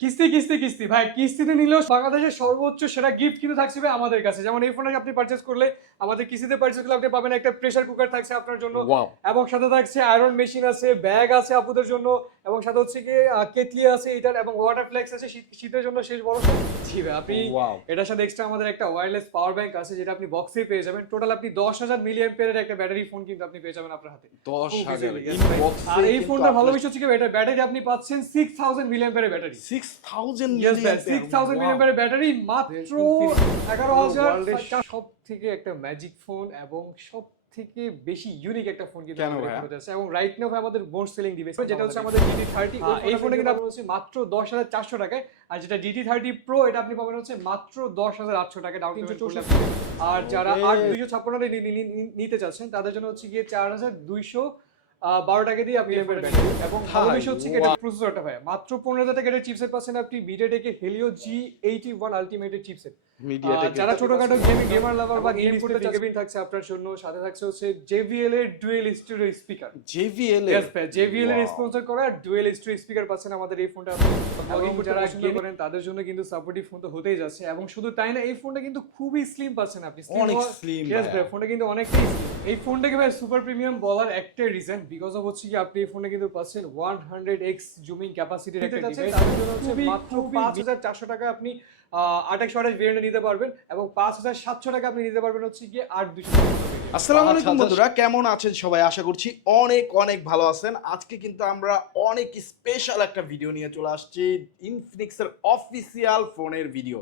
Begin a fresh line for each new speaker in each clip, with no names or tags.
কিস্তি কিস্তি কিস্তি। ভাই কিস্তিতে নিলেও বাংলাদেশের সর্বোচ্চ সেরা গিফট কিন্তু থাকছে ভাই আমাদের কাছে। যেমন এই ফোনটা আপনি পারচেস করলে আমাদের কিস্তিতে পারচেস করলে আপনি পাবেন একটা প্রেসার কুকার থাকছে আপনার জন্য। এবং সাথে থাকছে আয়রন মেশিন আছে ব্যাগ আছে আপুদের জন্য। এবং সাথে হচ্ছে কি কেটলি আছে এটার এবং ওয়াটার ফ্লেক্স আছে শীতের জন্য শেষ বড় জি ভাই আপনি এটার সাথে এক্সট্রা আমাদের একটা ওয়্যারলেস পাওয়ার ব্যাংক আছে যেটা আপনি বক্সে পেয়ে যাবেন। টোটাল আপনি দশ হাজার মিলিয়ন পেয়ারের একটা ব্যাটারি ফোন কিন্তু আপনি পেয়ে যাবেন আপনার হাতে।
দশ হাজার।
আর এই ফোনটা ভালো বিষয় হচ্ছে কি এটা ব্যাটারি আপনি পাচ্ছেন সিক্স থাউজেন্ড মিলিয়ন পেয়ারের ব্যাটারি
সিক্স থাউজেন্ড
ইয়েস ভাই সিক্স থাউজেন্ড মিলিয়ন পেয়ারের ব্যাটারি মাত্র এগারো হাজার সব থেকে একটা ম্যাজিক ফোন এবং সব থেকে বেশি ইউনিক একটা ফোন কিন্তু
কেন
আমাদের
ভাইয়া?
মধ্যে আছে এবং রাইট নাও আমাদের মোস্ট সেলিং ডিভাইস যেটা হচ্ছে আমাদের GT থার্টি এই ফোনটা কিন্তু আপনার হচ্ছে মাত্র দশ হাজার চারশো টাকায়। আর যেটা GT থার্টি প্রো এটা আপনি পাবেন হচ্ছে মাত্র দশ হাজার আটশো টাকা ডাউন আর যারা. আট দুইশো ছাপ্পান্ন নিতে চাচ্ছেন তাদের জন্য হচ্ছে গিয়ে চার হাজার দুইশো বারো টাকা দিয়ে আপনি এফের ব্যাটারি এবং ভালো বিষয় হচ্ছে এটা প্রসেসরটা ভাই। মাত্র পনেরো হাজার টাকা চিপসেট পাচ্ছেন আপনি মিডিয়াটেকে Helio G eighty one আলটিমেটেড chipset যারা ছোটখাটো গেমিং গেমার লাভার বা গেম করতে চাইবেন থাকছে আপনার জন্য সাথে থাকছে হচ্ছে জেভিএল এর ডুয়েল স্টুডিও স্পিকার
জেভিএল
ভাই জেভিএল এর স্পন্সর করা ডুয়েল স্টুডিও স্পিকার পাচ্ছেন আমাদের এই ফোনটা এবং যারা গেম করেন তাদের জন্য কিন্তু সাপোর্টিভ ফোন তো হতেই যাচ্ছে। এবং শুধু তাই না এই ফোনটা কিন্তু খুবই স্লিম পাচ্ছেন আপনি।
অনেক স্লিম
ইয়েস ভাই ফোনটা কিন্তু অনেকটাই। এই ফোনটাকে ভাই সুপার প্রিমিয়াম বলার একটাই রিজন বিকজ অফ হচ্ছে কি আপনি এই ফোনে কিন্তু পাচ্ছেন ওয়ান হান্ড্রেড এক্স জুমিং ক্যাপাসিটির একটা ডিভাইস তার জন্য হচ্ছে মাত্র
খুবই
পাঁচ হাজার চারশো টাকা আপনি আঠাশ শর্টেজ ভেরিয়েন্টে নিতে পারবেন এবং পাঁচ হাজার সাতশো টাকা আপনি নিতে পারবেন হচ্ছে গিয়ে আট দুশো
আসসালামু আলাইকুম
আচ্ছা,
বন্ধুরা কেমন আছেন সবাই? আশা করছি অনেক অনেক ভালো আছেন। আজকে কিন্তু আমরা অনেক স্পেশাল একটা ভিডিও নিয়ে চলে আসছি ইনফিনিক্সের অফিসিয়াল ফোনের ভিডিও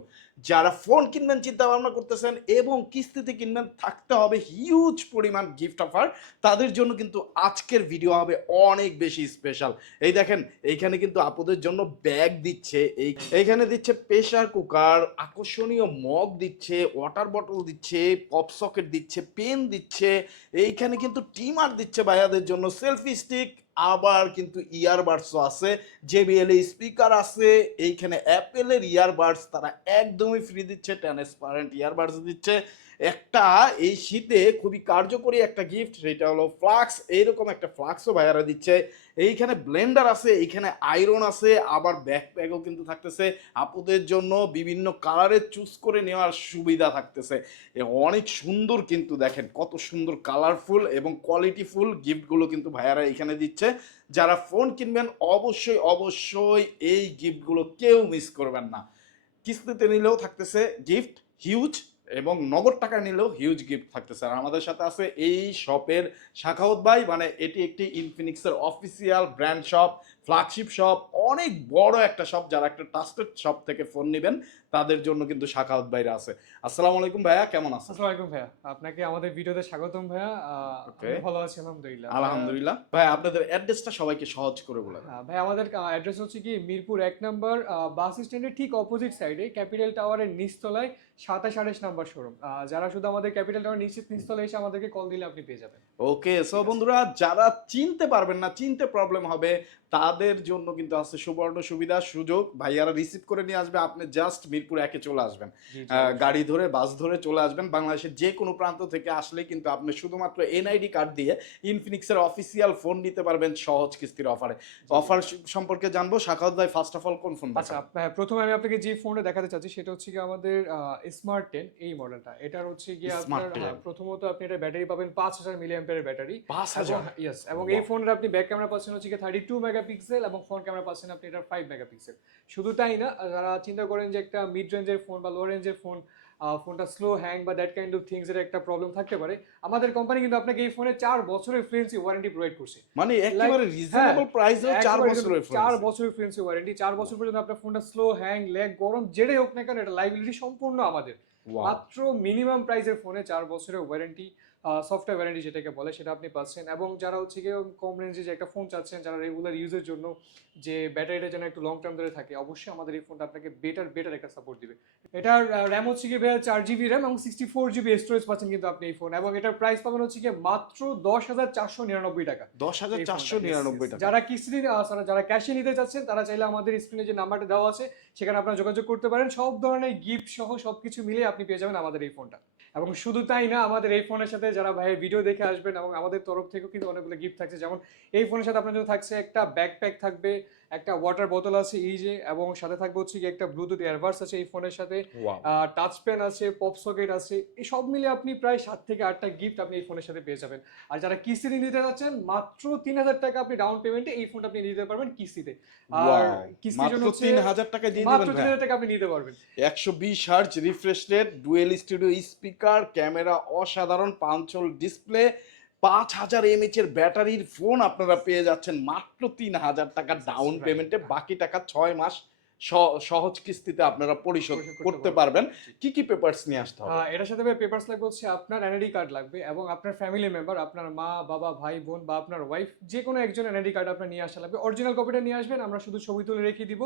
যারা ফোন কিনবেন চিন্তা ভাবনা করতেছেন এবং কিস্তিতে কিনবেন, থাকতে হবে হিউজ পরিমাণ গিফট অফার তাদের জন্য কিন্তু আজকের ভিডিও হবে অনেক বেশি স্পেশাল এই দেখেন, এইখানে কিন্তু আপুদের জন্য ব্যাগ দিচ্ছে, এই এইখানে দিচ্ছে প্রেশার কুকার আকর্ষণীয় মগ দিচ্ছে ওয়াটার বটল দিচ্ছে পপ সকেট দিচ্ছে পেন দিচ্ছে, এইখানে কিন্তু টিমার দিচ্ছে ভাইয়াদের জন্য সেলফি স্টিক আবার কিন্তু ইয়ারবাডসও আছে জেবিএল স্পিকার আছে, এইখানে অ্যাপেলের ইয়ারবাডস তারা একদমই ফ্রি দিচ্ছে ট্রান্সপারেন্ট ইয়ারবাডস দিচ্ছে। একটা এই শীতে খুবই কার্যকরী একটা গিফট সেটা হলো ফ্লাক্স এইরকম একটা ফ্লাক্সও ভাইয়ারা দিচ্ছে। এইখানে ব্লেন্ডার আছে, এইখানে আয়রন আছে, আবার ব্যাকপ্যাকও কিন্তু থাকতেছে। আপুদের জন্য বিভিন্ন কালারের চুজ করে নেওয়ার সুবিধা থাকতেছে। অনেক সুন্দর কিন্তু দেখেন, কত সুন্দর কালারফুল এবং কোয়ালিটিফুল গিফটগুলো কিন্তু ভাইয়ারা এখানে দিচ্ছে। যারা ফোন কিনবেন, অবশ্যই অবশ্যই এই গিফটগুলো কেউ মিস করবেন না। কিস্তিতে নিলেও থাকতেছে গিফট হিউজ এবং নগদ টাকা নিলেও হিউজ গিফট থাকতেছে। আর আমাদের সাথে আছে এই শপের শাখাউত ভাই মানে এটি একটি ইনফিনিক্সের official brand shop flagship shop অনেক বড় একটা শপ যারা একটা ট্রাস্টেড শপ থেকে ফোন নেবেন তাদের জন্য কিন্তু শাখাউত ভাইরা আছে। আসসালামু আলাইকুম ভাইয়া কেমন আছেন?
আসসালামু আলাইকুম ভাইয়া। আপনাকে আমাদের ভিডিওতে স্বাগতম ভাইয়া। ভালো আছি আলহামদুলিল্লাহ।
আলহামদুলিল্লাহ। ভাই আপনাদের অ্যাড্রেসটা সবাইকে সহজ করে বলে দেন।
ভাই আমাদের অ্যাড্রেস হচ্ছে কি মিরপুর এক নম্বর বাস স্ট্যান্ডের ঠিক অপোজিট সাইডে ক্যাপিটাল টাওয়ারের নিচতলায় সাতাশ আঠাশ নাম্বার শোরুম যারা শুধু আমাদের ক্যাপিটাল টাওয়ার নিশ্চিত নিচতলায় এসে আমাদেরকে কল দিলে আপনি পেয়ে যাবেন।
ওকে সো বন্ধুরা যারা চিনতে পারবেন না চিনতে প্রবলেম হবে তাদের জন্য কিন্তু আছে সুবর্ণ সুবিধা সুযোগ। ভাইয়ারা রিসিভ করে নিয়ে আসবে আপনি জাস্ট মিরপুর একে চলে আসবেন। গাড়ি ধরে বাস ধরে চলে আসবেন। বাংলাদেশের যে কোনো প্রান্ত থেকে আসলে কিন্তু আপনি শুধুমাত্র এনআইডি কার্ড দিয়ে ইনফিনিক্সের অফিসিয়াল ফোন নিতে পারবেন সহজ কিস্তির অফারে অফার সম্পর্কে জানব। শাখাউত ভাই ফার্স্ট অফ অল কোন ফোন
আচ্ছা হ্যাঁ, প্রথমে আমি আপনাকে যে ফোনটা দেখাতে চাচ্ছি সেটা হচ্ছে কি আমাদের স্মার্ট টেন এই মডেলটা এটার হচ্ছে গিয়ে আপনার
10
হ্যাঁ, প্রথমত আপনি এটা ব্যাটারি পাবেন পাঁচ হাজার মিলিয়াম্পিয়ারের ব্যাটারি।
পাঁচ হাজার?
ইয়েস এবং. এই ফোনের আপনি ব্যাক ক্যামেরা পাচ্ছেন হচ্ছে কি থার্টি টু মেগাপিক্সেল এবং ফোন ক্যামেরা পাচ্ছেন আপনি এটা ফাইভ মেগাপিক্সেল শুধু তাই না যারা চিন্তা করেন যে একটা মিড রেঞ্জের ফোন বা লো রেঞ্জের ফোন ফোনটা স্লো হ্যাং বা দ্যাট কাইন্ড অফ থিংস এর একটা প্রবলেম থাকতে পারে। আমাদের কোম্পানি কিন্তু আপনাকে এই ফোনে চার বছরের ফ্রেন্সি ওয়ারেন্টি প্রোভাইড করছে।
মানে একেবারে রিজনেবল প্রাইসে চার বছরের
কিন্তু চার বছরের ফ্রেন্সি ওয়ারেন্টি চার বছর পর্যন্ত আপনার ফোনটা স্লো হ্যাং ল্যাগ গরম যেটাই হোক না কেন এটা লাইবিলিটি সম্পূর্ণ আমাদের। মাত্র মিনিমাম প্রাইসের ফোনে চার বছরের ওয়ারেন্টি সফটওয়্যার ওয়ারেন্টি যেটাকে বলে সেটা আপনি পাচ্ছেন। এবং যারা হচ্ছে গিয়ে কম রেঞ্জে যে একটা ফোন চাচ্ছেন যারা রেগুলার ইউজের জন্য যে ব্যাটারিটা যেন একটু লং টার্ম ধরে থাকে অবশ্যই আমাদের এই ফোনটা আপনাকে বেটার বেটার একটা সাপোর্ট দিবে। এটার র্যাম হচ্ছে গিয়ে ভাইয়া চার জিবি র্যাম এবং সিক্সটি ফোর জিবি স্টোরেজ পাচ্ছেন কিন্তু আপনি এই ফোন এবং এটার প্রাইস পাবেন হচ্ছে গিয়ে মাত্র দশ হাজার চারশো নিরানব্বই টাকা।
দশ হাজার চারশো নিরানব্বই টাকা।
যারা কিস্তি যারা ক্যাশে নিতে চাচ্ছেন তারা চাইলে আমাদের স্ক্রিনে যে নাম্বারটা দেওয়া আছে সেখানে আপনারা যোগাযোগ করতে পারেন। সব ধরনের গিফট সহ সবকিছু মিলে আপনি পেয়ে যাবেন আমাদের এই ফোনটা এবং শুধু তাই না, আমাদের এই ফোনের সাথে যারা ভাইয়ের ভিডিও দেখে আসবেন এবং আমাদের তরফ থেকেও কিন্তু অনেকগুলো গিফট থাকছে। যেমন এই ফোনের সাথে আপনার জন্য থাকছে একটা ব্যাকপ্যাক থাকবে একটা ওয়াটার বোতল আছে এই যে এবং সাথে থাকবে হচ্ছে কি একটা ব্লুটুথ ইয়ারবাডস আছে এই ফোনের সাথে টাচ পেন আছে পপ সকেট আছে এই সব মিলে আপনি প্রায় সাত থেকে আটটা গিফট আপনি এই ফোনের সাথে পেয়ে যাবেন। আর যারা কিস্তিতে নিতে যাচ্ছেন মাত্র তিন হাজার টাকা আপনি ডাউন পেমেন্টে এই ফোনটা আপনি নিতে পারবেন কিস্তিতে। আর কিস্তির জন্য
তিন হাজার টাকা দিয়ে
মাত্র তিন হাজার টাকা আপনি নিতে পারবেন।
একশো বিশ hertz refresh rate dual studio speaker camera অসাধারণ পাঞ্চল ডিসপ্লে পাঁচ হাজার এমএচ এর ব্যাটারির ফোন আপনারা পেয়ে যাচ্ছেন মাত্র তিন হাজার টাকা ডাউন. পেমেন্টে বাকি টাকা ছয় মাস সহজ কিস্তিতে আপনারা পরিশোধ
করতে। পারবেন।
কি কি পেপারস নিয়ে আসতে হবে?
এটার সাথে পেপারস লাগবে হচ্ছে আপনার এনআইডি কার্ড লাগবে এবং আপনার ফ্যামিলি মেম্বার আপনার মা বাবা ভাই বোন বা আপনার ওয়াইফ যে কোনো একজন এনআইডি কার্ড আপনার নিয়ে আসা লাগবে। অরিজিনাল কপিটা নিয়ে আসবেন আমরা শুধু ছবি তুলে রেখে দিব।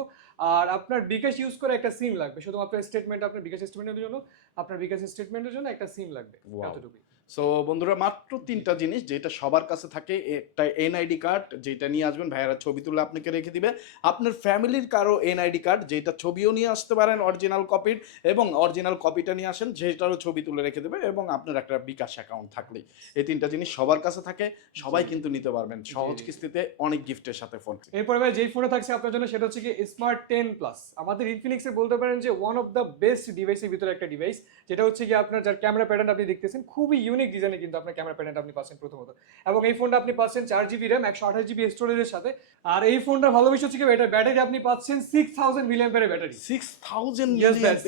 আর আপনার বিকাশ ইউজ করে একটা সিম লাগবে। শুধু আপনার স্টেটমেন্ট আপনার বিকাশ স্টেটমেন্টের জন্য আপনার বিকাশ স্টেটমেন্টের জন্য একটা সিম লাগবে। এতটুকুই।
সো বন্ধুরা মাত্র তিনটা জিনিস যেটা সবার কাছে থাকে একটা এনআইডি কার্ড যেটা নিয়ে আসবেন ভাইয়ারা ছবি তুলে আপনাকে রেখে দিবে। আপনার ফ্যামিলির কারও এনআইডি কার্ড যেটা ছবিও নিয়ে আসতে পারেন অরিজিনাল কপির এবং অরিজিনাল কপিটা নিয়ে আসেন যেটারও ছবি তুলে রেখে দেবে এবং আপনার একটা বিকাশ অ্যাকাউন্ট থাকলেই। এই তিনটা জিনিস সবার কাছে থাকে সবাই কিন্তু নিতে পারবেন। সহজ কিস্তিতে অনেক গিফটের সাথে ফোন
এরপরে ভাই যেই ফোনে থাকছে আপনার জন্য সেটা হচ্ছে কি স্মার্ট টেন প্লাস আমাদের ইনফিনিক্সে বলতে পারেন যে ওয়ান অফ দ্য বেস্ট ডিভাইসের ভিতরে একটা ডিভাইস যেটা হচ্ছে কি আপনার যার ক্যামেরা প্যাটার্ন আপনি দেখতেছেন খুবই ইউনিক ডিজাইনে কিন্তু আপনার ক্যামেরা প্যানেলটা আপনি পাচ্ছেন প্রথমত। এবং এই ফোনটা আপনি পাচ্ছেন চার জিবি র্যাম একশো আঠাশ জিবি স্টোরেজের সাথে। আর এই ফোনটা ভালো বিষয় হচ্ছে এটা ব্যাটারি আপনি পাচ্ছেন six thousand মিলিয়ামের battery
six thousand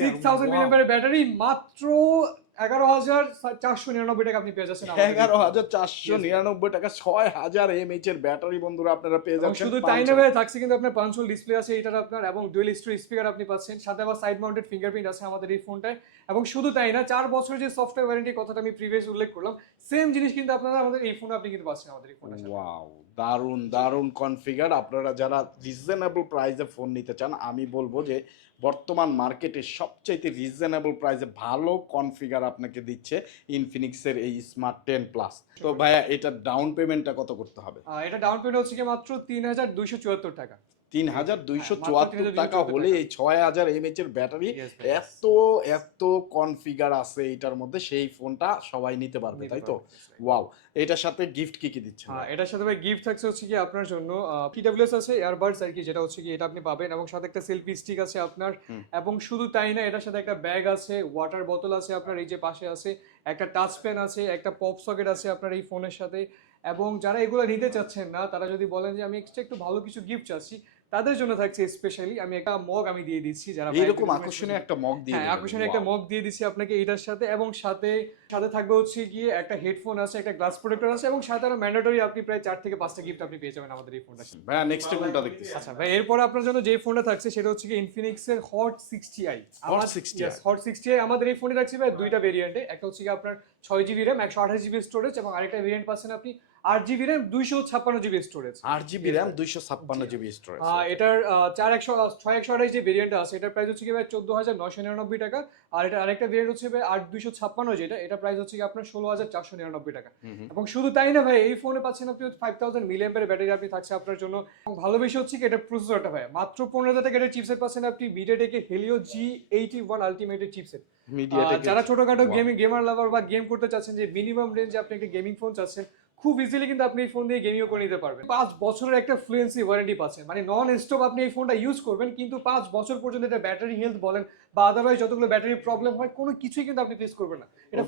six thousand মিলিয়ামের battery মাত্র এগারো হাজার চারশো নিরানব্বই টাকা আপনি পেয়ে যাচ্ছেন
এগারো হাজার চারশো নিরানব্বই টাকা ছয় হাজার এমএইচ এর ব্যাটারি বন্ধুরা আপনারা পেয়ে যাচ্ছেন
শুধু তাই না ভাই থাকছে কিন্তু আপনার পাঞ্চুয়াল ডিসপ্লে আছে এটার আপনার এবং ডুয়েল স্টোরি স্পিকার আপনি পাচ্ছেন। সাথে আবার সাইড মাউন্টেড ফিঙ্গারপ্রিন্ট আছে আমাদের এই ফোনটায় এবং শুধু তাই না চার বছরের যে সফটওয়্যার ওয়ারেন্টি কথাটা আমি প্রিভিয়াস উল্লেখ করলাম সেম জিনিস কিন্তু আপনারা আমাদের এই ফোনে আপনি কিন্তু পাচ্ছেন আমাদের এই ফোনে
ওয়াও দারুণ দারুণ কনফিগার আপনারা যারা রিজনেবল প্রাইসে ফোন নিতে চান আমি বলব যে বর্তমান মার্কেটে সবচাইতে রিজনেবল প্রাইসে ভালো কনফিগার আপনাকে দিচ্ছে ইনফিনিক্সের এই স্মার্ট টেন প্লাস তো ভাইয়া, এটা ডাউন পেমেন্টটা কত করতে হবে?
এটা ডাউন পেমেন্ট হচ্ছে কি মাত্র তিন হাজার দুইশো চুয়াত্তর টাকা।
তিন হাজার দুইশো
হ্যাঁ,
চুয়াত্তর টাকা হলে এই ছয় হাজার এমএচ এর ব্যাটারি. এত এত কনফিগার আছে এটার মধ্যে সেই ফোনটা সবাই নিতে পারবে তাই তো? ওয়াও এটার সাথে গিফট কি কি দিচ্ছে
হ্যাঁ এটার সাথে ভাই গিফট থাকছে হচ্ছে কি আপনার জন্য পিডাব্লিউএস আছে এয়ারবাডস আর কি যেটা হচ্ছে কি এটা আপনি পাবেন এবং সাথে একটা সেলফি স্টিক আছে আপনার এবং শুধু তাই না এটার সাথে একটা ব্যাগ আছে ওয়াটার বোতল আছে আপনার এই যে পাশে আছে একটা টাচ পেন আছে একটা পপ সকেট আছে আপনার এই ফোনের সাথে এবং যারা এগুলো নিতে চাচ্ছেন না তারা যদি বলেন যে আমি এক্সট্রা একটু ভালো কিছু গিফট চাচ্ছি তাদের জন্য থাকছে স্পেশালি আমি একটা মগ আমি দিয়ে দিচ্ছি যারা
এইরকম
ভাই-
আকর্ষণীয় একটা মগ দিয়ে
হ্যাঁ
দিবেন।
আকর্ষণীয় একটা মগ দিয়ে দিচ্ছি আপনাকে এটার সাথে এবং সাথে সাথে থাকবে হচ্ছে গিয়ে একটা হেডফোন আছে একটা গ্লাস প্রোটেক্টর আছে এবং সাথে আরও ম্যান্ডেটরি আপনি প্রায় চার থেকে পাঁচটা গিফট আপনি পেয়ে যাবেন আমাদের এই ফোনটা
ভাইয়া নেক্সট কোনটা দেখতেছি
আচ্ছা ভাই এরপরে আপনার জন্য যে ফোনটা থাকছে সেটা হচ্ছে কি ইনফিনিক্স এর Hot sixty i
Hot 60i
Hot sixty i আমাদের এই ফোনে রাখছি ভাই দুইটা ভেরিয়েন্টে একটা হচ্ছে কি আপনার ছয় জিবি র্যাম একশো আঠাশ জিবি স্টোরেজ এবং আরেকটা ভেরিয়েন্ট পাচ্ছেন আপনি আট জিবি র্যাম দুইশো ছাপ্পান্ন জিবি স্টোরেজ
আট জিবি র্যাম দুইশো ছাপ্পান্ন জিবি স্টোরেজ
এটার চার একশো ছয় একশো আঠাশ যে ভেরিয়েন্ট আছে এটার প্রাইস হচ্ছে কি ভাই চোদ্দ হাজার নয়শো নিরানব্বই টাকা। আর এটা আরেকটা ভেরিয়েন্ট হচ্ছে ভাই আট দুইশো ছাপ্পান্ন যেটা এটা প্রাইস হচ্ছে কি আপনার ষোলো হাজার চারশো নিরানব্বই টাকা। এবং শুধু তাই না ভাই এই ফোনে পাচ্ছেন আপনি ফাইভ থাউজেন্ড মিলিয়ামের ব্যাটারি আপনি থাকছে আপনার জন্য। ভালো বেশি হচ্ছে কি এটা প্রসেসরটা ভাই মাত্র পনেরো হাজার টাকা এটার চিপসেট পাচ্ছেন আপনি মিডিয়াটেকে হেলিও জি এইটি ওয়ান আলটিমেটের চিপসেট যারা ছোটখাটো. গেমিং গেমার লাভার বা গেম করতে চাচ্ছেন যে মিনিমাম রেঞ্জে আপনি একটা গেমিং ফোন চাচ্ছেন খুব ইজিলি কিন্তু আপনি এই ফোন দিয়ে গেমিংও করে নিতে পারবেন। পাঁচ বছরের একটা ফ্লুয়েন্সি ওয়ারেন্টি পাচ্ছেন। মানে নন স্টপ আপনি এই ফোনটা ইউজ করবেন কিন্তু পাঁচ বছর পর্যন্ত এটা ব্যাটারি হেলথ বলেন বা আদারওয়াইজ যতগুলো ব্যাটারি প্রবলেম হয় কোনো কিছুই কিন্তু আপনি ফেস করবেন না। এটা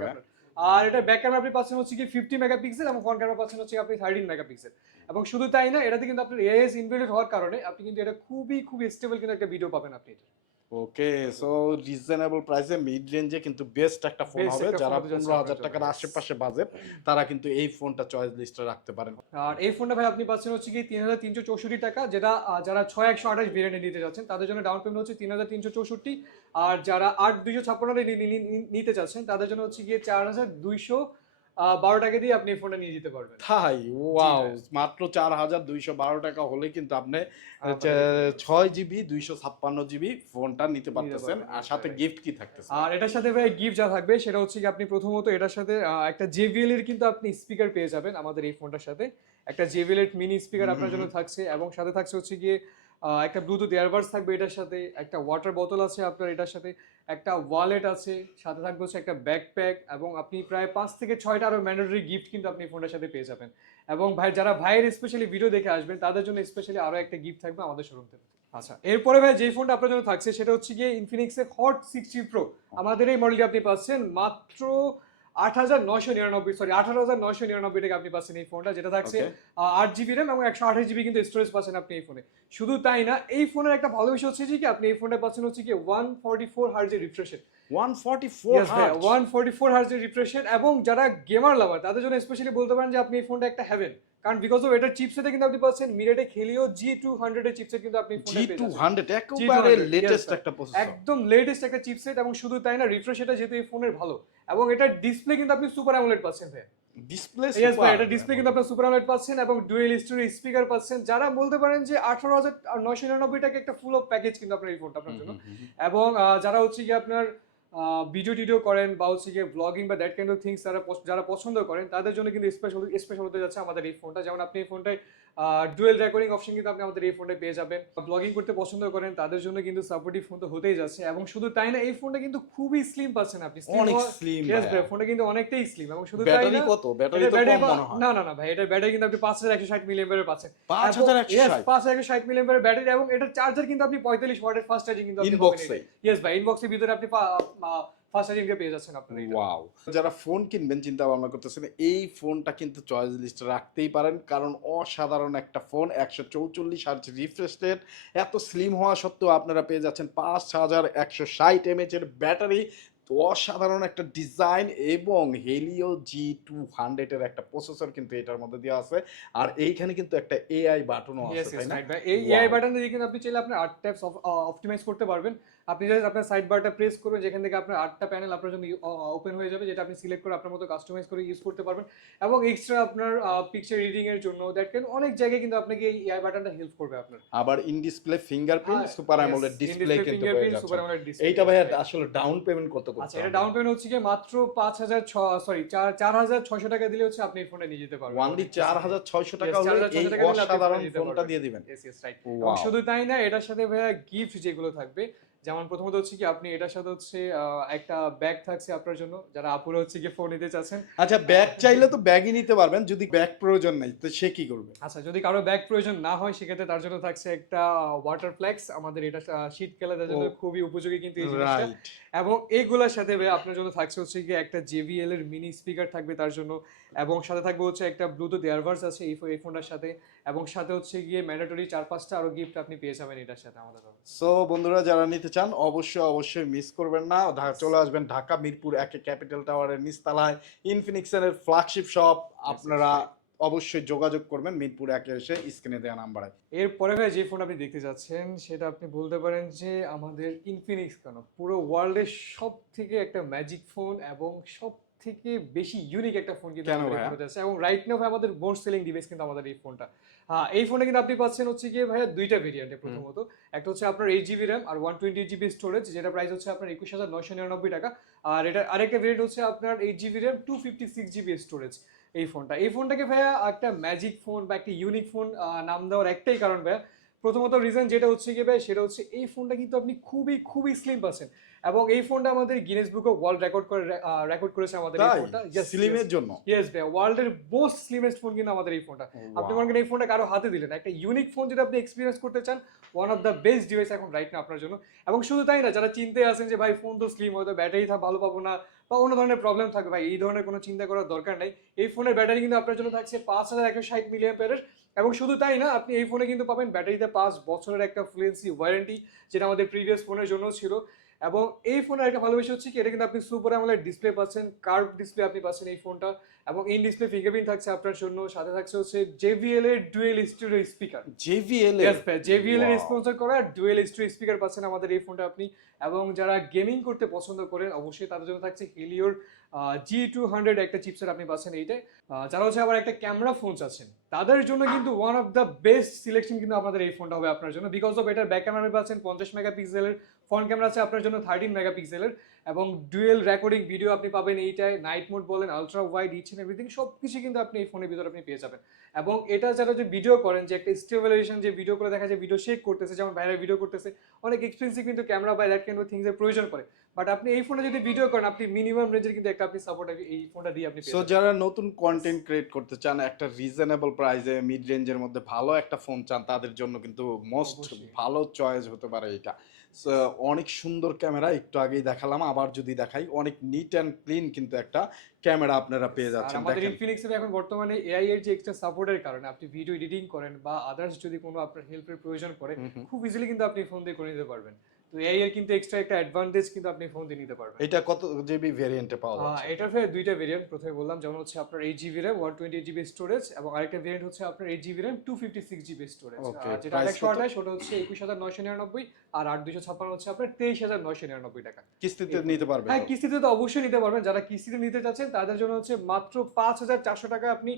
ভাই?
আর এটা ব্যাক ক্যামেরা আপনি পাচ্ছেন হচ্ছে কি ফিফটি মেগাপিক্সেল এবং ফ্রন্ট ক্যামেরা পাচ্ছেন হচ্ছে আপনি থার্টিন মেগাপিক্সেল এবং শুধু তাই না এটাতে কিন্তু আপনার এআইএস ইনবিল্ড হওয়ার কারণে আপনি কিন্তু এটা খুবই খুব স্টেবল কিন্তু একটা ভিডিও পাবেন আপনি এটা।
ওকে সো রিজনেবল প্রাইসে মিড রেঞ্জে কিন্তু বেস্ট একটা ফোন হবে যারা পনেরো হাজার টাকার আশেপাশে বাজেট তারা কিন্তু এই ফোনটা চয়েস লিস্টে রাখতে পারেন।
আর এই ফোনটা ভাই আপনি পাচ্ছেন হচ্ছে কি তিন হাজার তিনশো চৌষট্টি টাকা যেটা যারা ছয় একশো আঠাশ ভেরিয়েন্টে নিতে যাচ্ছেন তাদের জন্য ডাউন পেমেন্ট হচ্ছে তিন হাজার তিনশো চৌষট্টি। আর যারা আট দুইশো ছাপ্পান্ন নিতে চাচ্ছেন তাদের জন্য হচ্ছে গিয়ে চার হাজার দুইশো বারো টাকা দিয়ে আপনি ফোনটা নিয়ে যেতে পারবেন।
তাই? ওয়াও মাত্র চার হাজার দুইশো বারো টাকা হলে কিন্তু আপনি ছয় জিবি দুইশো ছাপ্পান্ন জিবি ফোনটা নিতে পারতেছেন। আর সাথে গিফট কি থাকতেছে?
আর এটার সাথে ভাই গিফট যা থাকবে সেটা হচ্ছে কি আপনি প্রথমত এটার সাথে একটা জেভিএল এর কিন্তু আপনি স্পিকার পেয়ে যাবেন আমাদের এই ফোনটার সাথে। একটা জেভিএল এর মিনি স্পিকার আপনার জন্য থাকছে এবং সাথে থাকছে হচ্ছে গিয়ে একটা ব্লুটুথ ইয়ারবাডস থাকবে এটার সাথে, একটা ওয়াটার বোতল আছে আপনার এটার সাথে, একটা ওয়ালেট আছে, সাথে থাকবে হচ্ছে একটা ব্যাকপ্যাক এবং আপনি প্রায় পাঁচ থেকে ছয়টা আরও ম্যান্ডেটরি গিফট কিন্তু আপনি ফোনটার সাথে পেয়ে যাবেন। এবং ভাই, যারা ভাইয়ের স্পেশালি ভিডিও দেখে আসবেন, তাদের জন্য স্পেশালি আরও একটা গিফট থাকবে আমাদের শোরুম থেকে আচ্ছা এরপরে ভাই যে ফোনটা আপনার জন্য থাকছে, সেটা হচ্ছে গিয়ে ইনফিনিক্সের হট সিক্সটি প্রো আমাদের এই মডেলটি আপনি পাচ্ছেন মাত্র আট হাজার নয়শো নিরানব্বই সরি আঠারো হাজার নয়শো নিরানব্বই টাকা আপনি পাচ্ছেন এই ফোনটা যেটা থাকছে আট জিবি র্যাম এবং একশো আঠাশ জিবি কিন্তু স্টোরেজ পাচ্ছেন আপনি এই ফোনে। শুধু তাই না এই ফোনের একটা ভালো বিষয় হচ্ছে যে কি আপনি এই ফোনটা পাচ্ছেন হচ্ছে কি ওয়ান ফর্টি ফোর হার্জের রিফ্রেশের
144 হার্জ
ওয়ান ফর্টি ফোর হার্জের রিফ্রেশের এবং যারা গেমার লাভার তাদের জন্য স্পেশালি বলতে পারেন যে আপনি এই ফোনটা একটা হ্যাভেন কারণ বিকজ অফ এটার চিপসেটে কিন্তু আপনি পাচ্ছেন মিরেটে খেলিও জি টু হান্ড্রেডের চিপসেট কিন্তু আপনি পেয়ে যাচ্ছেন।
G200 একেবারে লেটেস্ট একটা প্রসেসর
একদম লেটেস্ট একটা চিপসেট এবং শুধু তাই না রিফ্রেশ এটা যেহেতু এই ফোনের ভালো। এবং এটার ডিসপ্লে কিন্তু আপনি সুপার অ্যামোলেড পাচ্ছেন ভাই
ডিসপ্লে
এটা ডিসপ্লে কিন্তু আপনার সুপার অ্যামোলেড পাচ্ছেন এবং ডুয়েল স্টোরি স্পিকার পাচ্ছেন। যারা বলতে পারেন যে আঠারো হাজার নয়শো নিরানব্বই টাকা একটা ফুল অফ প্যাকেজ কিন্তু আপনার এই ফোনটা আপনার জন্য। এবং যারা হচ্ছে কি আপনার ভিডিও টিডিও করেন বা হচ্ছে গিয়ে ব্লগিং বা দ্যাট কাইন্ড অফ থিংস তারা যারা পছন্দ করেন, তাদের জন্য কিন্তু স্পেশাল স্পেশাল হতে যাচ্ছে আমাদের এই ফোনটা যেমন আপনি এই ফোনটায় ডুয়েল রেকর্ডিং অপশন কিন্তু আপনি আমাদের এই ফোনটায় পেয়ে যাবেন। ব্লগিং করতে পছন্দ করেন তাদের জন্য কিন্তু সাপোর্টিভ ফোন তো হতেই যাচ্ছে। এবং শুধু তাই না এই ফোনটা কিন্তু খুবই স্লিম পাচ্ছেন আপনি।
অনেক স্লিম
Yes ভাই, ফোনটা কিন্তু অনেকটাই স্লিম এবং শুধু তাই
ব্যাটারি
না
কত? ব্যাটারি তো কম মনে হয়।
না না না ভাই এটার ব্যাটারি কিন্তু আপনি পাঁচ হাজার একশো ষাট মিলিয়ামের পাচ্ছেন।
5160
পাঁচ হাজার ষাট মিলিয়ামের ব্যাটারি এবং এটার চার্জার কিন্তু আপনি পঁয়তাল্লিশ ওয়াটের ফাস্ট চার্জিং কিন্তু আপনি
ইনবক্সে
ইয়েস ভাই ইনবক্সের ভিতরে আপনি চার্জিং পেয়ে যাচ্ছেন আপনার
যারা ফোন কিনবেন চিন্তা ভাবনা করতেছেন, এই ফোনটা কিন্তু চয়েস রাখতেই পারেন, কারণ অসাধারণ একটা ফোন, একশো চৌচল্লিশ এত স্লিম হওয়া সত্ত্বেও আপনারা পেয়ে যাচ্ছেন পাঁচ হাজার একশো ষাট এমএচ এর ব্যাটারি তো অসাধারণ একটা ডিজাইন এবং হেলিও জি টু হান্ড্রেডের একটা প্রসেসর কিন্তু এটার মধ্যে দেওয়া আছে। আর এইখানে কিন্তু একটা এআই বাটনও আছে তাই না?
এই এআই বাটন দিয়ে কিন্তু আপনি চাইলে আপনার আট ট্যাপস অপটিমাইজ করতে পারবেন। আপনি জাস্ট আপনার সাইড বারটা প্রেস করবেন যেখান থেকে আপনার আটটা প্যানেল আপনার জন্য ওপেন হয়ে যাবে যেটা আপনি সিলেক্ট করে আপনার মতো কাস্টমাইজ করে ইউজ করতে পারবেন। এবং এক্সট্রা আপনার পিকচার রিডিং এর জন্য দ্যাট ক্যান অনেক জায়গায় কিন্তু আপনাকে এই এআই বাটনটা হেল্প করবে আপনার।
আবার in display fingerprint super AMOLED display কিন্তু এইটা ভাইয়া আসলে ডাউন পেমেন্ট কত করতে
আচ্ছা এটা ডাউন পেমেন্ট হচ্ছে কি মাত্র পাঁচ হাজার সরি চার চার হাজার ছয়শো টাকা দিলে হচ্ছে আপনি ফোনটা নিয়ে যেতে পারবেন।
হাজার ছয়শো টাকা হলে এই অসাধারণ
ফোনটা।
দিয়ে দিবেন।
শুধু তাই না এটার সাথে ভাইয়া গিফট যেগুলো থাকবে যেমন প্রথমত হচ্ছে কি আপনি এটার সাথে হচ্ছে একটা ব্যাগ থাকছে আপনার জন্য যারা আপুরা হচ্ছে কি ফোন নিতে চাচ্ছেন।
আচ্ছা ব্যাগ চাইলে তো ব্যাগই নিতে পারবেন যদি ব্যাগ প্রয়োজন নেই তো সে কি করবে?
আচ্ছা যদি কারও ব্যাগ প্রয়োজন না হয় সেক্ষেত্রে তার জন্য থাকছে একটা ওয়াটার ফ্ল্যাক্স আমাদের এটা শীতকালে তার জন্য খুবই উপযোগী কিন্তু এই জিনিসটা। এবং এইগুলোর সাথে আপনার জন্য থাকছে হচ্ছে কি একটা জেবিএল এর মিনি স্পিকার থাকবে তার জন্য এবং সাথে থাকবে হচ্ছে একটা ব্লুটুথ এয়ারভার্স আছে এই এই ফোনটার সাথে এবং সাথে হচ্ছে গিয়ে ম্যান্ডেটরি চার পাঁচটা আরও গিফট আপনি পেয়ে যাবেন এটার সাথে আমাদের
সো বন্ধুরা যারা নিতে চান অবশ্যই অবশ্যই মিস করবেন না। চলে আসবেন ঢাকা মিরপুর একে ক্যাপিটাল টাওয়ারের নিচতলায় ইনফিনিক্সের ফ্ল্যাগশিপ শপ আপনারা অবশ্যই যোগাযোগ করবেন মিরপুর একে এসে স্ক্রিনে দেওয়া নাম্বারে
এরপরে ভাই যে ফোন আপনি দেখতে যাচ্ছেন সেটা আপনি বলতে পারেন যে আমাদের ইনফিনিক্স কেন? পুরো ওয়ার্ল্ডের সব থেকে একটা ম্যাজিক ফোন এবং সব থেকে বেশি ইউনিক একটা ফোন কিন্তু এবং রাইট নাও আমাদের মোস্ট সেলিং ডিভাইস কিন্তু আমাদের এই ফোনটা এই ফোনে কিন্তু আপনি পাচ্ছেন হচ্ছে গিয়ে ভাইয়া দুইটা ভেরিয়েন্টে প্রথমত। একটা হচ্ছে আপনার এইট জিবি র্যাম আর ওয়ান টোয়েন্টি জিবি স্টোরেজ যেটা প্রাইস হচ্ছে আপনার একুশ হাজার নয়শো নিরানব্বই টাকা। আর এটা আরেকটা ভেরিয়েন্ট হচ্ছে আপনার eight GB RAM two fifty six GB storage এই ফোনটা এই ফোনটাকে ভাইয়া একটা ম্যাজিক ফোন বা একটা ইউনিক ফোন নাম দেওয়ার একটাই কারণ ভাইয়া। প্রথমত রিজন যেটা হচ্ছে কি ভাই সেটা হচ্ছে এই ফোনটা কিন্তু আপনি খুবই খুবই স্লিম পাচ্ছেন। এবং এই ফোনটা আমাদের Guinness book of world record করে রেকর্ড করেছে আমাদের এই ফোনটা।
স্লিমের জন্য?
ইয়েস ভাই ওয়ার্ল্ডের মোস্ট স্লিমেস্ট ফোন কিন্তু আমাদের এই ফোনটা। আপনি মনে করেন এই ফোনটা কারও হাতে দিলেন একটা ইউনিক ফোন যদি আপনি এক্সপিরিয়েন্স করতে চান one of the best device এখন রাইট না আপনার জন্য। এবং শুধু তাই না যারা চিন্তায় আছেন যে ভাই ফোন তো স্লিম হয়তো ব্যাটারি ভালো পাবো না বা অন্য ধরনের প্রবলেম থাকবে ভাই এই ধরনের কোনো চিন্তা করার দরকার নাই। এই ফোনের ব্যাটারি কিন্তু আপনার জন্য থাকছে পাঁচ হাজার একশো ষাট মিলিয়ন এবং শুধু তাই না আপনি এই ফোনে কিন্তু পাবেন ব্যাটারিতে পাঁচ বছরের একটা ফ্লুয়েন্সি ওয়ারেন্টি যেটা আমাদের প্রিভিয়াস ফোনের জন্য ছিল। এবং এই ফোনের একটা ভালো বিষয় হচ্ছে কি এটা কিন্তু আপনি সুপার আমলের ডিসপ্লে পাচ্ছেন কার্ভ ডিসপ্লে আপনি পাচ্ছেন এই ফোনটা। এবং ইন ডিসপ্লে ফিঙ্গারপ্রিন্ট থাকছে আপনার জন্য সাথে থাকছে হচ্ছে জেভিএল এর dual studio speaker
JBL
JBL এর স্পন্সর করা ডুয়েল স্টুডিও স্পিকার পাচ্ছেন আমাদের এই ফোনটা আপনি। এবং যারা গেমিং করতে পছন্দ করেন অবশ্যই তাদের জন্য থাকছে হেলিওর জি টু হান্ড্রেড একটা চিপসেট আপনি পাচ্ছেন এইটাই। যারা হচ্ছে আবার একটা ক্যামেরা ফোন আছেন তাদের জন্য কিন্তু one of the best selection কিন্তু আপনাদের এই ফোনটা হবে আপনার জন্য। বিকজ অফ এটার ব্যাক ক্যামেরা পাচ্ছেন পঞ্চাশ মেগাপিক্সেলের ফ্রন্ট ক্যামেরা আছে আপনার জন্য থার্টিন মেগাপিক্সেলের এবং ডুয়েল রেকর্ডিং ভিডিও আপনি পাবেন এইটায় নাইট মোড বলেন ultra wide each and everything সব কিছু কিন্তু আপনি এই ফোনের ভিতরে আপনি পেয়ে যাবেন। এবং এটা যারা যে ভিডিও করেন যে একটা স্টেবিলাইজেশন যে ভিডিও করে দেখা যায় ভিডিও শেক করতেছে যেমন বাইরে ভিডিও করতেছে অনেক এক্সপেন্সিভ কিন্তু ক্যামেরা বা দ্যাট কাইন্ড অফ থিংস এর প্রয়োজন পড়ে। বাট আপনি এই ফোনে যদি ভিডিও করেন আপনি মিনিমাম রেঞ্জের কিন্তু একটা আপনি সাপোর্ট এই ফোনটা দিয়ে আপনি
সো যারা নতুন কন্টেন্ট ক্রিয়েট করতে চান একটা রিজনেবল প্রাইসে মিড রেঞ্জের মধ্যে ভালো একটা ফোন চান তাদের জন্য কিন্তু মোস্ট ভালো চয়েস হতে পারে এটা অনেক সুন্দর ক্যামেরা একটু আগেই দেখালাম আবার যদি দেখাই অনেক নিট অ্যান্ড ক্লিন কিন্তু একটা ক্যামেরা আপনারা পেয়ে যাচ্ছেন
আমাদের ইনফিনিক্সের এখন বর্তমানে এআই এর যে এক্সট্রা সাপোর্টের কারণে আপনি ভিডিও এডিটিং করেন বা আদার্স যদি কোনো আপনার হেল্পের প্রয়োজন পড়ে। খুব ইজিলি কিন্তু আপনি ফোন দিয়ে করে নিতে পারবেন তো এর কিন্তু এক্সট্রা একটা অ্যাডভান্টেজ কিন্তু আপনি ফোন দিয়ে নিতে পারবেন।
এটা কত জিবি ভেরিয়েন্টে পাওয়া
আহ,
যাচ্ছে?
এটার ফের দুইটা ভেরিয়েন্ট প্রথমে বললাম যেমন হচ্ছে আপনার eight GB RAM one twenty GB storage এবং আরেকটা ভেরিয়েন্ট হচ্ছে আপনার eight GB RAM two fifty six GB storage যেটা ওটা হচ্ছে একুশ হাজার নয়শো নিরানব্বই আর আট দুশো ছাপ্পান্ন হচ্ছে আপনার তেইশ হাজার নয়শো নিরানব্বই টাকা।
কিস্তিতে নিতে পারবে
হ্যাঁ কিস্তিতে তো অবশ্যই নিতে পারবেন। যারা কিস্তিতে নিতে চাচ্ছেন তাদের জন্য হচ্ছে মাত্র পাঁচ হাজার চারশো টাকা আপনি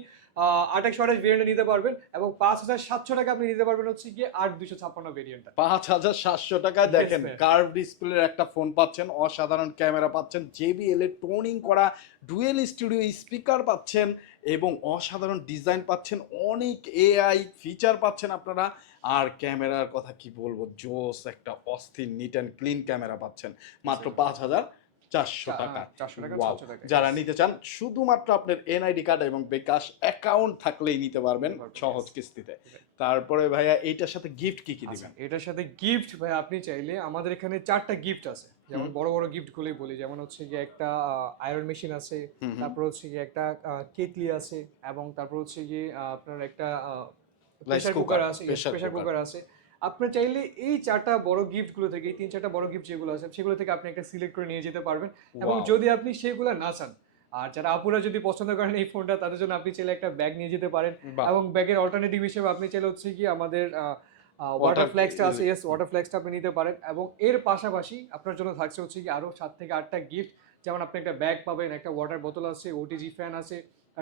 আঠাশশো আঠাশ ভেরিয়েন্টে নিতে পারবেন এবং পাঁচ হাজার সাতশো টাকা আপনি নিতে পারবেন হচ্ছে গিয়ে আট দুশো ছাপ্পান্ন ভেরিয়েন্টটা
পাঁচ হাজার সাতশো টাকায় দেখেন কার্ভ ডিসপ্লের একটা ফোন পাচ্ছেন অসাধারণ ক্যামেরা পাচ্ছেন জেবিএল এর টোনিং করা ডুয়েল স্টুডিও স্পিকার পাচ্ছেন এবং অসাধারণ ডিজাইন পাচ্ছেন অনেক এআই ফিচার পাচ্ছেন আপনারা। আর ক্যামেরার কথা কি বলব জোস একটা অস্থির নিট অ্যান্ড ক্লিন ক্যামেরা পাচ্ছেন। মাত্র পাঁচ হাজার চারশো টাকা।
চারশো টাকা
যারা নিতে চান শুধুমাত্র আপনার এনআইডি কার্ড এবং বিকাশ অ্যাকাউন্ট থাকলেই নিতে পারবেন সহজ কিস্তিতে। তারপরে ভাইয়া এইটার সাথে গিফট কি কি
আচ্ছা,
দিবেন?
এটার সাথে গিফট ভাই আপনি চাইলে আমাদের এখানে চারটা গিফট আছে। যেমন বড় বড় গিফট গুলোই বলি। যেমন হচ্ছে গিয়ে একটা আয়রন মেশিন আছে। তারপর হচ্ছে গিয়ে একটা কেটলি আছে এবং তারপর হচ্ছে গিয়ে আপনার একটা প্রেসার কুকার আছে প্রেসার কুকার আছে। আপনি চাইলে এই চারটা বড় গিফটগুলো থেকে এই তিন চারটা বড় গিফট যেগুলো আছে সেগুলো থেকে আপনি একটা সিলেক্ট করে নিয়ে যেতে পারবেন। এবং যদি আপনি সেগুলো না চান আর যারা আপুরা যদি পছন্দ করেন এই ফোনটা তাদের জন্য আপনি চাইলে একটা ব্যাগ নিয়ে যেতে পারেন। এবং ব্যাগের অল্টারনেটিভ হিসেবে আপনি চাইলে হচ্ছে কি আমাদের ওয়াটার ফ্ল্যাক্সটা আছে ইয়েস ওয়াটার ফ্ল্যাক্সটা আপনি নিতে পারেন। এবং এর পাশাপাশি আপনার জন্য থাকছে হচ্ছে কি আরও সাত থেকে আটটা গিফট যেমন আপনি একটা ব্যাগ পাবেন একটা ওয়াটার বোতল আছে ওটিজি ফ্যান আছে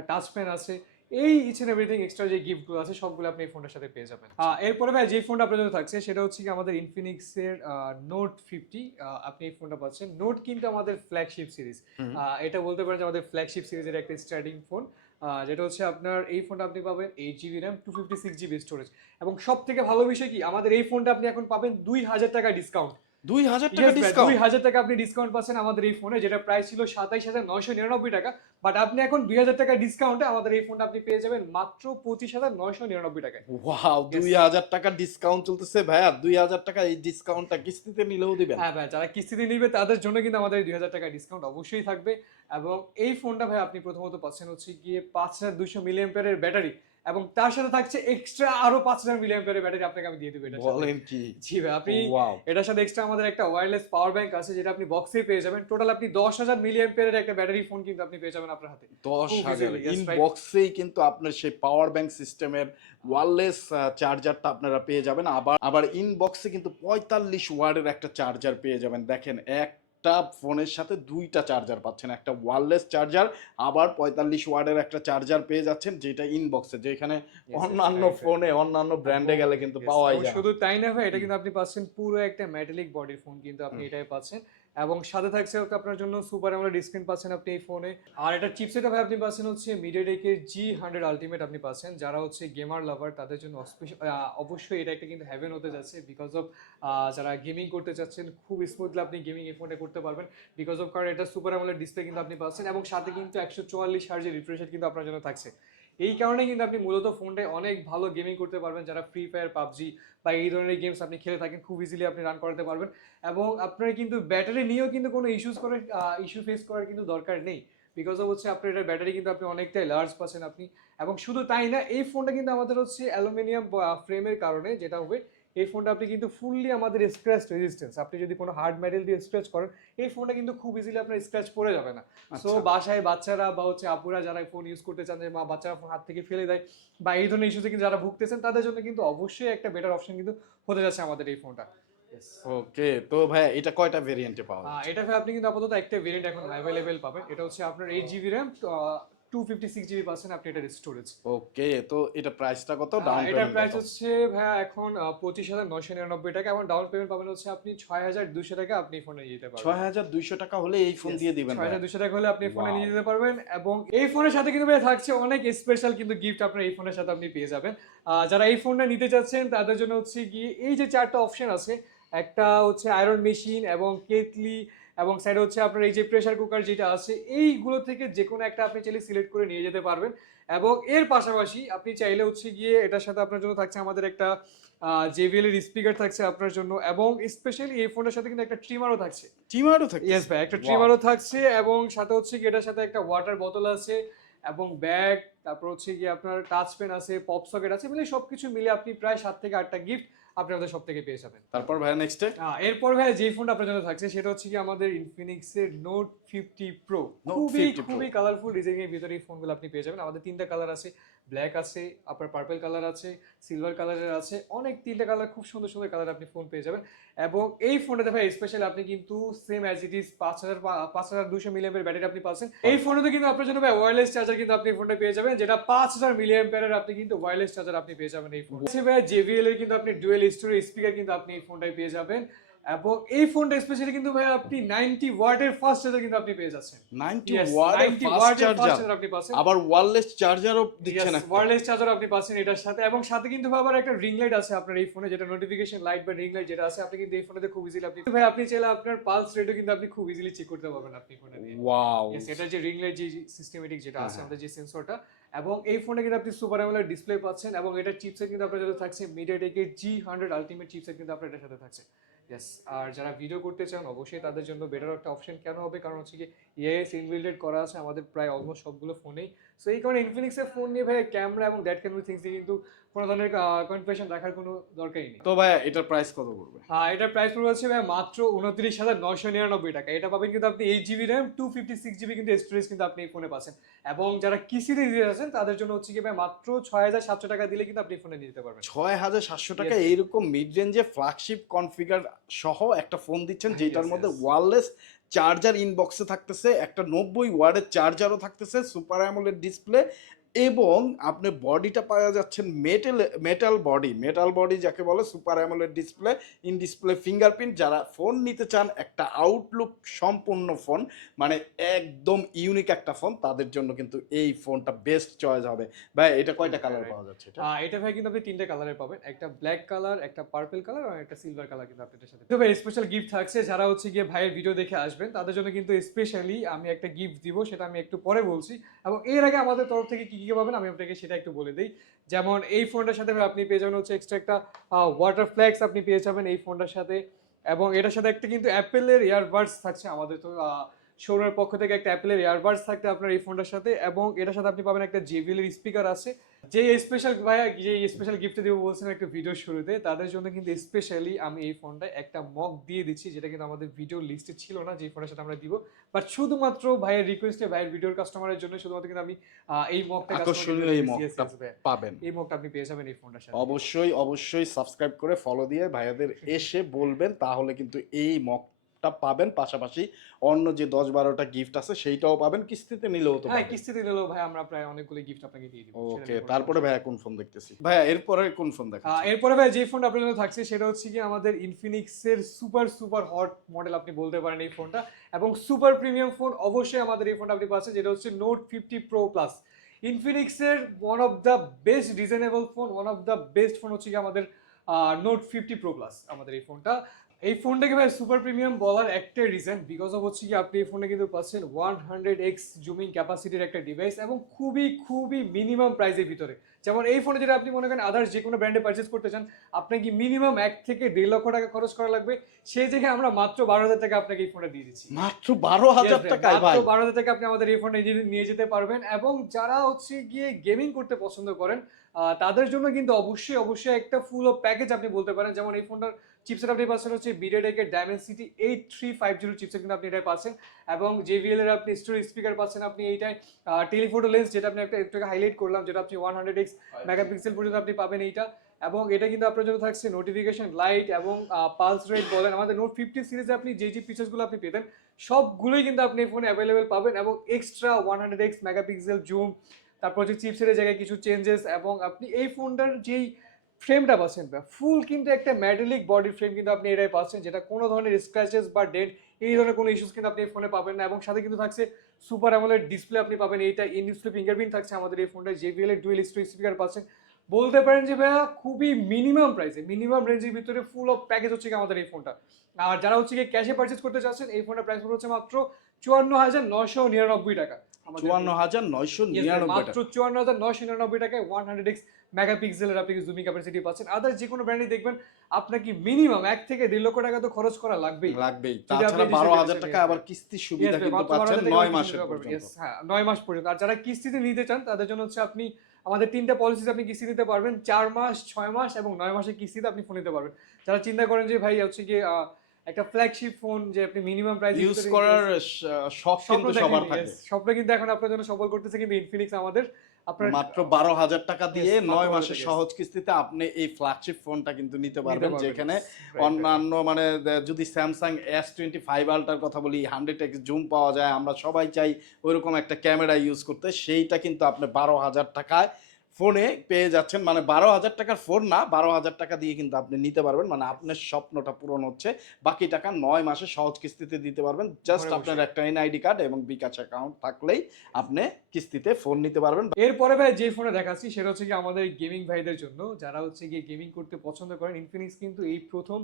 টাচ ফ্যান আছে এই ইচ এন্ড এভরিথিং এক্সট্রা যে গিফটগুলো আছে সবগুলো আপনি এই ফোনটার সাথে পেয়ে যাবেন। আহ, এরপরে ভাই যে ফোনটা আপনার জন্য থাকছে সেটা হচ্ছে কি আমাদের ইনফিনিক্সের নোট ফিফটি আপনি এই ফোনটা পাচ্ছেন। নোট কিন্তু আমাদের ফ্ল্যাগশিপ সিরিজ এটা বলতে পারেন যে আমাদের ফ্ল্যাগশিপ সিরিজের একটা স্টার্টিং ফোন যেটা হচ্ছে আপনার এই ফোনটা আপনি পাবেন eight GB RAM two fifty six GB storage এবং সব থেকে ভালো বিষয় কি আমাদের এই ফোনটা আপনি এখন পাবেন দুই হাজার টাকা ডিসকাউন্ট
দুই হাজার টাকা
দুই
ডিসকাউন্ট
হাজার টাকা আপনি ডিসকাউন্ট পাচ্ছেন আমাদের এই ফোনে যেটা প্রাইস ছিল সাতাইশ হাজার নয়শো নিরানব্বই টাকা। বাট আপনি এখন দুই হাজার টাকা ডিসকাউন্টে আমাদের এই ফোনটা আপনি পেয়ে যাবেন মাত্র পঁচিশ হাজার নয়শো নিরানব্বই টাকায়।
ওয়াও দুই হাজার টাকা ডিসকাউন্ট চলতেছে ভাইয়া। দুই হাজার টাকা এই ডিসকাউন্টটা কিস্তিতে নিলেও দিবেন।
হ্যাঁ ভাই যারা কিস্তিতে নিবে তাদের জন্য কিন্তু আমাদের দুই হাজার টাকা ডিসকাউন্ট অবশ্যই থাকবে। এবং এই ফোনটা ভাই আপনি প্রথমত পাচ্ছেন হচ্ছে গিয়ে পাঁচ হাজার দুশো মিলিয়াম্পিয়ারের ব্যাটারি এবং তার সাথে থাকছে এক্সট্রা আরও পাঁচ হাজার মিলিয়াম্পিয়ারের ব্যাটারি আপনাকে আমি দিয়ে দেবো এটা
বলেন কি?
জি ভাই আপনি এটার সাথে এক্সট্রা আমাদের একটা ওয়্যারলেস পাওয়ার ব্যাংক আছে যেটা আপনি বক্সে পেয়ে যাবেন। টোটাল আপনি দশ হাজার মিলিয়াম্পিয়ারের একটা ব্যাটারি ফোন কিন্তু আপনি পেয়ে যাবেন আপনার হাতে।
দশ হাজার।
right.
ইনবক্সেই কিন্তু আপনার সেই পাওয়ার ব্যাংক সিস্টেমের ওয়ারলেস চার্জারটা আপনারা পেয়ে যাবেন। আবার আবার ইন বক্সে কিন্তু পঁয়তাল্লিশ ওয়ার্ডের একটা চার্জার পেয়ে যাবেন। দেখেন একটা ফোনের সাথে দুইটা চার্জার পাচ্ছেন। একটা ওয়ারলেস চার্জার আবার পঁয়তাল্লিশ ওয়ার্ডের একটা চার্জার পেয়ে যাচ্ছেন যেটা ইনবক্সে যেখানে অন্যান্য. ফোনে অন্যান্য ব্র্যান্ডে গেলে কিন্তু
পাওয়া
যায়।
শুধু তাই না ভাই এটা কিন্তু আপনি পাচ্ছেন পুরো একটা মেটালিক বডির ফোন কিন্তু আপনি এটাই পাচ্ছেন। এবং সাথে থাকছে আপনার জন্য সুপার আমলেড স্ক্রিন পাচ্ছেন আপনি এই ফোনে। আর এটা চিপসেটটা ভাই আপনি পাচ্ছেন হচ্ছে মিডিয়াটেকের জি হান্ড্রেড আলটিমেট আপনি পাচ্ছেন। যারা হচ্ছে গেমার লাভার তাদের জন্য অবশ্যই এটা একটা কিন্তু হ্যাভেন হতে যাচ্ছে বিকজ অফ যারা গেমিং করতে চাচ্ছেন, খুব স্মুথলি আপনি গেমিং এই ফোনটা করতে পারবেন। বিকজ অফ কারণ এটা সুপার আমলেড ডিসপ্লে কিন্তু আপনি পাচ্ছেন এবং সাথে কিন্তু একশো চুয়াল্লিশ হার্জের রিফ্রেশ কিন্তু আপনার জন্য থাকছে। এই কারণে কিন্তু আপনি মূলত ফোনটায় অনেক ভালো গেমিং করতে পারবেন, যারা ফ্রি ফায়ার পাবজি বা এই ধরনের গেমস আপনি খেলে থাকেন, খুব ইজিলি আপনি রান করাতে পারবেন। এবং আপনার কিন্তু ব্যাটারি নিয়েও কিন্তু কোনো ইস্যুস করার ইস্যু ফেস করার কিন্তু দরকার নেই। বিকজ অফ হচ্ছে আপনার এটার ব্যাটারি কিন্তু আপনি অনেকটাই লার্জ পাচ্ছেন আপনি। এবং শুধু তাই না, এই ফোনটা কিন্তু আমাদের হচ্ছে অ্যালুমিনিয়াম ফ্রেমের কারণে যেটা হবে এই ফোনটা আপনি কিন্তু ফুললি আমাদের স্ক্র্যাচ রেজিস্ট্যান্স আপনি যদি কোনো হার্ড মেটাল দিয়ে স্ক্র্যাচ করেন এই ফোনটা কিন্তু খুব ইজিলি আপনার স্ক্র্যাচ পড়ে যাবে না। সো
আচ্ছা।
বাসায় বাচ্চারা বা হচ্ছে আপুরা যারা ফোন ইউজ করতে চান যে মা বাচ্চারা ফোন হাত থেকে ফেলে দেয় বা এই ধরনের ইস্যুতে কিন্তু যারা ভুগতেছেন তাদের জন্য কিন্তু অবশ্যই একটা বেটার অপশন কিন্তু হতে যাচ্ছে আমাদের এই ফোনটা।
ওকে তো ভাইয়া এটা কয়টা ভেরিয়েন্টে পাওয়া
এটা ভাই আপনি কিন্তু আপাতত একটা ভেরিয়েন্ট এখন অ্যাভেলেবেল পাবেন। এটা হচ্ছে আপনার eight GB RAM two fifty six GB পাচ্ছেন আপনি এটার স্টোরেজ
ওকে তো এটা প্রাইসটা কত? ডাউন
এটার প্রাইস হচ্ছে ভাইয়া এখন পঁচিশ হাজার নশো নিরানব্বই টাকা। এবং ডাউন পেমেন্ট পাবেন হচ্ছে আপনি ছয় হাজার দুশো টাকা আপনি ফোনে নিয়ে যেতে পারবেন।
ছয় হাজার দুইশো টাকা হলে এই ফোন দিয়ে দিবেন
ছয় হাজার দুশো টাকা হলে আপনি ফোনে নিয়ে যেতে পারবেন এবং এই ফোনের সাথে কিন্তু ভাই থাকছে অনেক স্পেশাল কিন্তু গিফট আপনার এই ফোনের সাথে আপনি পেয়ে যাবেন। আহ, যারা এই ফোনটা নিতে চাচ্ছেন তাদের জন্য হচ্ছে গিয়ে এই যে চারটা অপশন আছে একটা হচ্ছে আয়রন মেশিন এবং কেটলি এবং সাইডে হচ্ছে আপনার এই যে প্রেসার কুকার যেটা আছে এইগুলো থেকে যে কোনো একটা আপনি চাইলে সিলেক্ট করে নিয়ে যেতে পারবেন। এবং এর পাশাপাশি আপনি চাইলে হচ্ছে গিয়ে এটার সাথে আপনার জন্য থাকছে আমাদের একটা জেভিএল এর স্পিকার থাকছে আপনার জন্য এবং স্পেশালি এই ফোনের সাথে কিন্তু একটা ট্রিমারও থাকছে।
ট্রিমারও থাকে
ইয়েস ভাই একটা ট্রিমারও থাকছে এবং সাথে হচ্ছে কি এটার সাথে একটা ওয়াটার বোতল আছে এবং ব্যাগ তারপর হচ্ছে গিয়ে আপনার টাচ পেন আছে পপ সকেট আছে মিলে সবকিছু মিলে আপনি প্রায় সাত থেকে আটটা গিফট আপনি আমাদের সব থেকে পেয়ে যাবেন।
তারপর ভাই নেক্সট
এরপর ভাই যে ফোনটা আপনার জন্য থাকছে সেটা হচ্ছে কি আমাদের ইনফিনিক্স এর নোট ফিফটি প্রো খুবই খুবই কালারফুল ডিজাইন এর ভিতরে এই ফোনগুলো আপনি পেয়ে যাবেন। আমাদের তিনটা কালার আছে। ব্ল্যাক আছে আপনার পার্পল কালার আছে সিলভার কালারের আছে অনেক তিনটা কালার খুব সুন্দর সুন্দর কালার আপনি ফোন পেয়ে যাবেন। এবং এই ফোনটাতে ভাই স্পেশাল আপনি কিন্তু সেম অ্যাজ ইট ইজ পাঁচ হাজার পাঁচ হাজার দুশো মিলিয়ামের ব্যাটারি আপনি পাচ্ছেন। এই ফোনেতে কিন্তু আপনার জন্য ভাই ওয়্যারলেস চার্জার কিন্তু আপনি ফোনটা পেয়ে যাবেন যেটা পাঁচ হাজার মিলিয়ামের আপনি কিন্তু ওয়ারলেস চার্জার আপনি পেয়ে যাবেন এই ফোন ভাই জেভিএল এর কিন্তু আপনি ডুয়েল স্টোরেজ স্পিকার কিন্তু আপনি এই ফোনটায় পেয়ে যাবেন। এবং এই ফোনটা স্পেশালি কিন্তু ভাই আপনি নাইনটি ওয়াটের ফাস্ট চার্জার কিন্তু আপনি পেয়ে যাচ্ছেন।
90 ওয়াট
90
ফাস্ট
ওয়াটের ফাস্ট
চার্জার
আপনি পাচ্ছেন।
আবার ওয়্যারলেস চার্জারও দিচ্ছেন।
ওয়্যারলেস চার্জার আপনি পাচ্ছেন এটার সাথে। এবং সাথে কিন্তু ভাই আবার একটা রিং লাইট আছে আপনার এই ফোনে যেটা নোটিফিকেশন লাইট বা রিং লাইট যেটা আছে আপনি কিন্তু এই ফোনেতে খুব ইজিলি আপনি ভাই আপনি চাইলে আপনার পালস রেটও কিন্তু আপনি খুব ইজিলি চেক করতে পারবেন আপনি ফোনে
ওয়াও
এটা যে রিং লাইট যে সিস্টেমেটিক যেটা আছে
হ্যাঁ।
আমাদের যে সেন্সরটা এবং এই ফোনে কিন্তু আপনি সুপার অ্যামোলেড ডিসপ্লে পাচ্ছেন এবং এটার চিপসেট কিন্তু আপনার সাথে থাকছে মিডিয়াটেকের জি হান্ড্রেড আলটিমেট চিপসেট কিন্তু আপনার এটার সাথে থাকছে। ইয়েস আর যারা ভিডিও করতে চান, অবশ্যই তাদের জন্য বেটার একটা অপশন কেন হবে? কারণ হচ্ছে কি ইএস ইনবিল্ডেড করা আছে আমাদের প্রায় অলমোস্ট সবগুলো ফোনেই সো এই কারণে ইনফিনিক্সের ফোন নিয়ে ভাই ক্যামেরা এবং দ্যাট ক্যান বি থিংস কিন্তু কোনো ধরনের কনফিউশন রাখার কোনো দরকারই নেই।
তো ভাই এটার প্রাইস কত পড়বে?
আহ, এটার প্রাইস পড়বে হচ্ছে ভাই মাত্র উনত্রিশ হাজার নয়শো নিরানব্বই টাকা। এটা পাবেন কিন্তু আপনি eight GB RAM two fifty six GB কিন্তু স্টোরেজ কিন্তু আপনি এই ফোনে পাচ্ছেন। এবং যারা কিসিতে দিয়ে আছেন তাদের জন্য হচ্ছে কি ভাই মাত্র ছয় হাজার সাতশো টাকা দিলে কিন্তু আপনি ফোনে নিতে পারবেন।
ছয় হাজার সাতশো টাকা. এইরকম মিড রেঞ্জে ফ্ল্যাগশিপ কনফিগার সহ একটা ফোন দিচ্ছেন যেটার মধ্যে. ওয়ারলেস চার্জার ইনবক্সে থাকতেছে একটা নব্বই ওয়ার্ডের চার্জারও থাকতেছে সুপার অ্যামোলের ডিসপ্লে এবং আপনি বডিটা পাওয়া যাচ্ছেন metal metal body metal body যাকে বলে super AMOLED display in display fingerprint যারা ফোন নিতে চান একটা আউটলুক সম্পূর্ণ ফোন মানে একদম ইউনিক একটা ফোন তাদের জন্য কিন্তু এই ফোনটা বেস্ট চয়েস হবে। ভাই এটা কয়টা কালার পাওয়া যাচ্ছে এটা?
এটা ভাই কিন্তু আপনি তিনটে কালারে পাবেন। একটা ব্ল্যাক কালার একটা পার্পল কালার আর একটা সিলভার কালার কিন্তু আপনাদের সাথে। তো ভাই স্পেশাল গিফট থাকছে। যারা হচ্ছে গিয়ে ভাইয়ের ভিডিও দেখে আসবেন তাদের জন্য কিন্তু স্পেশালি আমি একটা গিফট দিব সেটা আমি একটু পরে বলছি। এবং এর আগে আমাদের তরফ থেকে কি কি পাবেন, আমি আপনাকে সেটা একটু বলে দিই। যেমন এই ফোনটার সাথে আপনি পেয়ে যাবেন হচ্ছে এক্সট্রা একটা ওয়াটার ফ্ল্যাক্স আপনি পেয়ে যাবেন এই ফোনটার সাথে। এবং এটার সাথে একটা কিন্তু অ্যাপেলের ইয়ারবাডস থাকছে আমাদের তো শোরুমের পক্ষ থেকে একটা অ্যাপেলের ইয়ারবাডস থাকতে আপনার এই ফোনটার সাথে এবং এটার সাথে আপনি পাবেন একটা জেবিএল এর স্পিকার আছে। যে স্পেশাল ভাইয়া যে স্পেশাল গিফট দিব বলছেন একটা ভিডিও শুরুতে তাদের জন্য কিন্তু স্পেশালি আমি এই ফোনটা একটা মক দিয়ে দিচ্ছি যেটা কিন্তু আমাদের ভিডিও লিস্টে ছিল না যে ফোনের সাথে আমরা দিব। বাট শুধুমাত্র ভাইয়ের রিকোয়েস্টে ভাইয়ের ভিডিওর কাস্টমারের জন্য শুধুমাত্র কিন্তু আমি এই মকটা
আকর্ষণীয় এই মকটা পাবেন।
এই মকটা আপনি পেয়ে যাবেন এই ফোনটার সাথে।
অবশ্যই অবশ্যই সাবস্ক্রাইব করে ফলো দিয়ে ভাইয়াদের এসে বলবেন তাহলে কিন্তু এই মকটা পাবেন। পাশাপাশি অন্য যে দশ বারোটা গিফট আছে সেইটাও পাবেন। কিস্তিতে নিলেও তো
হ্যাঁ কিস্তিতে নিলেও ভাই আমরা প্রায় অনেকগুলো গিফট আপনাকে দিয়ে দিব।
ওকে তারপরে। ভাইয়া কোন ফোন দেখতেছি? ভাইয়া এরপরে কোন ফোন দেখা
এরপরে ভাই যে ফোনটা আপনার জন্য থাকছে সেটা হচ্ছে কি আমাদের ইনফিনিক্সের সুপার সুপার হট মডেল আপনি বলতে পারেন এই ফোনটা এবং সুপার প্রিমিয়াম ফোন অবশ্যই আমাদের এই ফোনটা আপনি পাচ্ছেন যেটা হচ্ছে Note fifty pro plus ইনফিনিক্সের one of the best reasonable phone one of the best phone হচ্ছে কি আমাদের নোট ফিফটি প্রো প্লাস আমাদের এই ফোনটা এই ফোনটাকে ভাই সুপার প্রিমিয়াম বলার একটাই রিজন বিকজ অফ হচ্ছে কি আপনি এই ফোনে কিন্তু পাচ্ছেন ওয়ান হান্ড্রেড এক্স জুমিং ক্যাপাসিটির একটা ডিভাইস এবং খুবই খুবই মিনিমাম প্রাইসের ভিতরে। যেমন এই ফোনে যেটা আপনি মনে করেন আদার্স যে কোনো ব্র্যান্ডে পারচেস করতে চান আপনাকে মিনিমাম এক থেকে দেড় লক্ষ টাকা খরচ করা লাগবে? সেই জায়গায় আমরা মাত্র বারো হাজার টাকা আপনাকে এই ফোনটা দিয়ে দিচ্ছি।
মাত্র বারো হাজার
ভাই মাত্র বারো হাজার টাকা আপনি আমাদের এই ফোনটা নিয়ে- যেতে পারবেন এবং যারা হচ্ছে গিয়ে গেমিং করতে পছন্দ করেন আহ, তাদের জন্য কিন্তু অবশ্যই অবশ্যই একটা ফুল অফ প্যাকেজ আপনি বলতে পারেন। যেমন এই ফোনটার চিপসেট আপনি পাচ্ছেন হচ্ছে বিডেডেকের Dimensity eight three five zero chipset কিন্তু আপনি এটাই পাচ্ছেন। এবং জেভিএল এর আপনি স্টোরেজ স্পিকার পাচ্ছেন আপনি এইটাই টেলিফোটো লেন্স যেটা আপনি একটা একটু হাইলাইট করলাম যেটা আপনি ওয়ান হান্ড্রেড এক্স মেগাপিক্সেল পর্যন্ত আপনি পাবেন এইটা। এবং এটা কিন্তু আপনার জন্য থাকছে নোটিফিকেশন লাইট এবং পালস রেট বলেন। আমাদের নোট ফিফটি সিরিজে আপনি যে যে ফিচার্সগুলো আপনি পেতেন সবগুলোই কিন্তু আপনি এই ফোনে অ্যাভেলেবেল পাবেন এবং extra one hundred X megapixel zoom তারপর হচ্ছে চিপসের জায়গায় কিছু চেঞ্জেস এবং আপনি এই ফোনটার যেই ফ্রেমটা পাচ্ছেন ফুল কিন্তু একটা ম্যাডেলিক বডি ফ্রেম কিন্তু আপনি এটাই পাচ্ছেন, যেটা কোনো ধরনের স্ক্র্যাচেস বা ডেট এই ধরনের কোনো ইস্যুস কিন্তু আপনি এই ফোনে পাবেন না। এবং সাথে কিন্তু থাকছে সুপার অ্যামোলেড ডিসপ্লে আপনি পাবেন, এইটা ইন ডিসপ্লে ফিঙ্গারপ্রিন্ট থাকছে আমাদের এই ফোনটা জেবিএল এর ডুয়েল স্টোরি স্পিকার পাচ্ছেন। বলতে পারেন যে ভাইয়া, খুবই মিনিমাম প্রাইসে মিনিমাম রেঞ্জের ভিতরে ফুল অফ প্যাকেজ হচ্ছে আমাদের এই ফোনটা আর যারা হচ্ছে ক্যাশে পারচেজ করতে চাচ্ছেন, এই ফোনের প্রাইস হচ্ছে মাত্র চুয়ান্ন হাজার নশো নিরানব্বই টাকা।
চুয়ান্ন হাজার নয়শো নিরানব্বই
মাত্র চুয়ান্ন হাজার নশো নিরানব্বই টাকায় ওয়ান হান্ড্রেড এক্স মেগাপিক্সেলের আপনি জুমিং ক্যাপাসিটি পাচ্ছেন? আদার যে কোনো ব্র্যান্ডই দেখবেন আপনাকে মিনিমাম এক থেকে দেড় লক্ষ টাকা তো খরচ করা লাগবেই।
লাগবেই। তাছাড়া বারো হাজার টাকা আবার কিস্তির সুবিধা কিন্তু পাচ্ছেন নয় মাসের পর্যন্ত।
হ্যাঁ নয় মাস পর্যন্ত। আর যারা কিস্তিতে নিতে চান তাদের জন্য হচ্ছে আপনি আমাদের তিনটা পলিসি আপনি কিস্তি নিতে পারবেন। চার মাস ছয় মাস এবং নয় মাসের কিস্তিতে আপনি ফোন নিতে পারবেন। যারা চিন্তা করেন যে ভাই হচ্ছে কি আহ, একটা ফ্ল্যাগশিপ ফোন যে আপনি মিনিমাম প্রাইস
ইউজ করার শখ কিন্তু সবার থাকে।
স্বপ্ন কিন্তু এখন আপনার জন্য সফল করতেছে কিন্তু ইনফিনিক্স আমাদের আপনার
মাত্র বারো হাজার টাকা দিয়ে নয় মাসের সহজ কিস্তিতে আপনি এই ফ্ল্যাগশিপ ফোনটা কিন্তু নিতে পারবেন যেখানে. অন্যান্য মানে যদি Samsung S twenty five Ultra কথা বলি হান্ড্রেড এক্স জুম পাওয়া যায় আমরা সবাই চাই ওইরকম একটা ক্যামেরা ইউজ করতে সেইটা কিন্তু আপনি বারো হাজার টাকায় ফোনে পেয়ে যাচ্ছেন মানে বারো হাজার টাকার ফোন না বারো হাজার টাকা দিয়ে কিন্তু আপনি নিতে পারবেন মানে আপনার স্বপ্নটা পূরণ হচ্ছে। বাকি টাকা নয় মাসে সহজ কিস্তিতে দিতে পারবেন জাস্ট আপনার একটা এনআইডি কার্ড এবং বিকাশ অ্যাকাউন্ট থাকলেই আপনি কিস্তিতে ফোন নিতে পারবেন।
এরপরে ভাই যে ফোনে দেখাচ্ছি সেটা হচ্ছে কি আমাদের গেমিং ভাইদের জন্য যারা হচ্ছে গিয়ে গেমিং করতে পছন্দ করেন ইনফিনিক্স কিন্তু এই প্রথম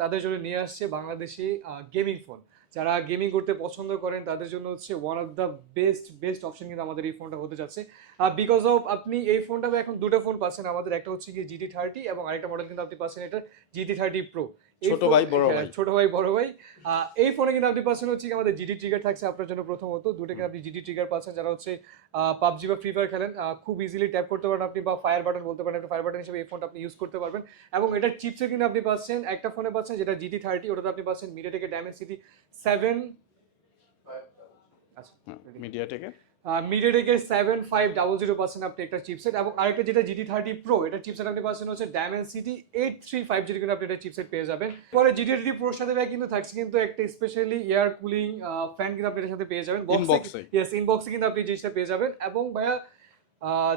তাদের জন্য নিয়ে আসছে বাংলাদেশে গেমিং ফোন যারা গেমিং করতে পছন্দ করেন তাদের জন্য হচ্ছে one of the best best option কিন্তু আমাদের এই ফোনটা হতে যাচ্ছে। বিকজ অফ আপনি এই ফোনটা এখন দুটো ফোন পাচ্ছেন। আমাদের একটা হচ্ছে গিয়ে জিটি থার্টি এবং আরেকটা মডেল কিন্তু আপনি পাচ্ছেন এটা জিটি থার্টি প্রো
ছোট ভাই, বড় ভাই।
ছোট ভাই বড় ভাই। এই ফোনে কিন্তু আপনি পাচ্ছেন হচ্ছে কি আমাদের জিডি ট্রিগার থাকছে আপনার জন্য প্রথমত। দুটো কিন্তু আপনি জিটি ট্রিগার পাচ্ছেন। যারা হচ্ছে পাবজি বা ফ্রি ফায়ার খেলেন খুব ইজিলি ট্যাপ করতে পারেন আপনি বা ফায়ার বাটন বলতে পারেন। একটা ফায়ার বাটন হিসেবে এই ফোনটা আপনি ইউজ করতে পারবেন। এবং এটার চিপসে কিন্তু আপনি পাচ্ছেন একটা ফোনে পাচ্ছেন যেটা জিটি থার্টি ওটাতে আপনি পাচ্ছেন মিডিয়াটেকের ডায়মেন্সিটি সেভেন আচ্ছা মিডিয়াটেকের seven five double zero percent আপনি একটা চিপসেট এবং আরেকটা যেটা জিটি থার্টি প্রো এটা চিপসেট আপনি পাচ্ছেন হচ্ছে Dimensity eight three five zero কিন্তু আপনি একটা চিপসেট পেয়ে যাবেন। পরে জিটি থার্টি প্রোর সাথে ভাই কিন্তু থাকছে কিন্তু একটা স্পেশালি এয়ার কুলিং ফ্যান কিন্তু আপনি এটার সাথে পেয়ে যাবেন। ইয়েস ইনবক্সে কিন্তু আপনি জিনিসটা পেয়ে যাবেন। এবং ভাইয়া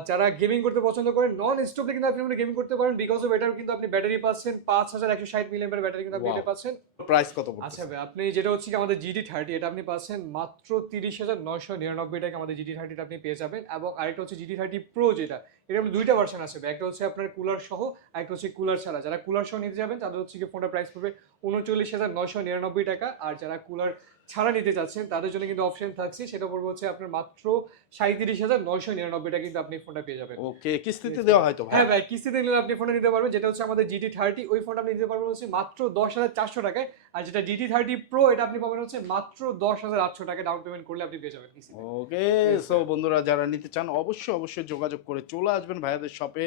যারা গেমিং করতে পছন্দ করেন নন স্টপে কিন্তু আপনি গেমিং করতে পারেন বিকজ অফ এটার কিন্তু আপনি ব্যাটারি পাচ্ছেন পাঁচ হাজার একশো ষাট মিলিয়ন ব্যাটারি কিন্তু আপনি এটা পাচ্ছেন।
প্রাইস কত
আচ্ছা ভাই আপনি যেটা হচ্ছে আমাদের জিডি থার্টি এটা আপনি পাচ্ছেন মাত্র তিরিশ হাজার নয়শো নিরানব্বই টাকা আমাদের জিডি থার্টিটা আপনি পেয়ে যাবেন। এবং আরেকটা হচ্ছে জিডি থার্টি প্রো যেটা এটা আপনি দুইটা ভার্সন আছে একটা হচ্ছে আপনার কুলার সহ আরেকটা হচ্ছে কুলার ছাড়া। যারা কুলার সহ নিতে যাবেন তাদের হচ্ছে কি ফোনটা প্রাইস পড়বে উনচল্লিশ হাজার নয়শো নিরানব্বই টাকা আর যারা কুলার ছাড়া নিতে চাচ্ছেন তাদের জন্য কিন্তু অপশন থাকছে। সেটা পড়বে হচ্ছে আপনার মাত্র সাঁত্রিশ হাজার নয়শো নিরানব্বই টাকা কিন্তু আপনি ফোনটা পেয়ে যাবেন।
ওকে কিস্তিতে দেওয়া হয়তো
হ্যাঁ ভাই কিস্তিতে নিলে আপনি ফোনটা নিতে পারবেন। যেটা হচ্ছে আমাদের জিটি থার্টি ওই ফোনটা আপনি নিতে পারবেন হচ্ছে মাত্র দশ হাজার চারশো টাকায়। আর যেটা জিটি থার্টি প্রো এটা আপনি পাবেন হচ্ছে মাত্র দশ হাজার আটশো টাকা ডাউন পেমেন্ট করলে আপনি পেয়ে যাবেন
ওকে সো বন্ধুরা যারা নিতে চান অবশ্যই অবশ্যই যোগাযোগ করে চলে আসবেন ভাইয়াদের শপে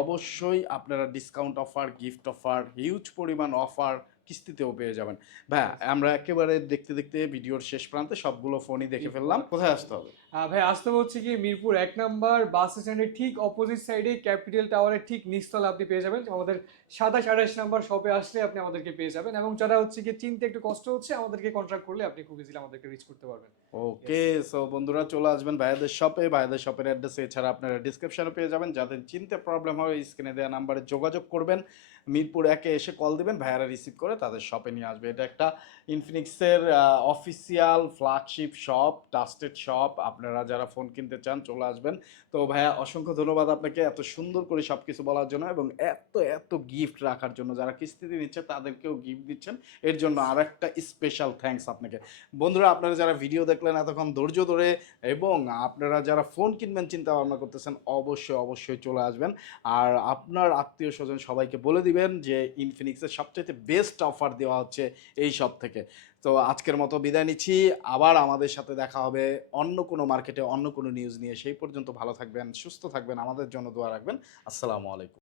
অবশ্যই আপনারা discount offer gift offer huge পরিমাণ অফার কিস্তিতেও পেয়ে যাবেন। ভাই আমরা একেবারে দেখতে দেখতে ভিডিওর শেষ প্রান্তে সবগুলো ফোনই দেখে ফেললাম। কোথায় আসতে হবে?
ভাই আসতে হচ্ছে কি মিরপুর এক নাম্বার বাস স্ট্যান্ডের ঠিক অপোজিট সাইডে ক্যাপিটাল টাওয়ারের ঠিক নিচতলা আপনি পেয়ে যাবেন। আমাদের সাতাশ আঠাশ নাম্বার শপে আসলে আপনি আমাদেরকে পেয়ে যাবেন এবং যারা হচ্ছে কি চিনতে একটু কষ্ট হচ্ছে আমাদেরকে কন্ট্রাক্ট করলে আপনি খুব ইজিলি আমাদেরকে রিচ করতে পারবেন।
ওকে সো বন্ধুরা চলে আসবেন ভাইয়াদের শপে ভাইয়াদের শপের অ্যাড্রেস এছাড়া আপনারা ডিসক্রিপশনে পেয়ে যাবেন। যাদের চিনতে প্রবলেম হয় স্ক্রিনে দেওয়া নাম্বারে যোগাযোগ করবেন। মিরপুর একে এসে কল দিবেন, ভাইয়ারা রিসিভ করে তাদের শপে নিয়ে আসবে। এটা একটা ইনফিনিক্সের official flagship shop trusted shop আপনারা যারা ফোন কিনতে চান, চলে আসবেন। তো ভাইয়া, অসংখ্য ধন্যবাদ আপনাকে এত সুন্দর করে সব কিছু বলার জন্য এবং এত এত গিফট রাখার জন্য। যারা কিস্তিতে নিচ্ছে, তাদেরকেও গিফট দিচ্ছেন। এর জন্য আর একটা স্পেশাল থ্যাঙ্কস আপনাকে। বন্ধুরা, আপনারা যারা ভিডিও দেখলেন এতক্ষণ ধৈর্য ধরে এবং আপনারা যারা ফোন কিনবেন চিন্তা ভাবনা করতেছেন, অবশ্যই অবশ্যই চলে আসবেন। আর আপনার আত্মীয় স্বজন সবাইকে বলে দিবেন যে ইনফিনিক্সের সবচেয়ে বেস্ট অফার দেওয়া হচ্ছে এই সব থেকে। তো আজকের মতো বিদায় নিচ্ছি। আবার আমাদের সাথে দেখা হবে অন্য কোনো মার্কেটে অন্য কোনো নিউজ নিয়ে। সেই পর্যন্ত ভালো থাকবেন, সুস্থ থাকবেন, আমাদের জন্য দোয়া রাখবেন। আসসালামু আলাইকুম।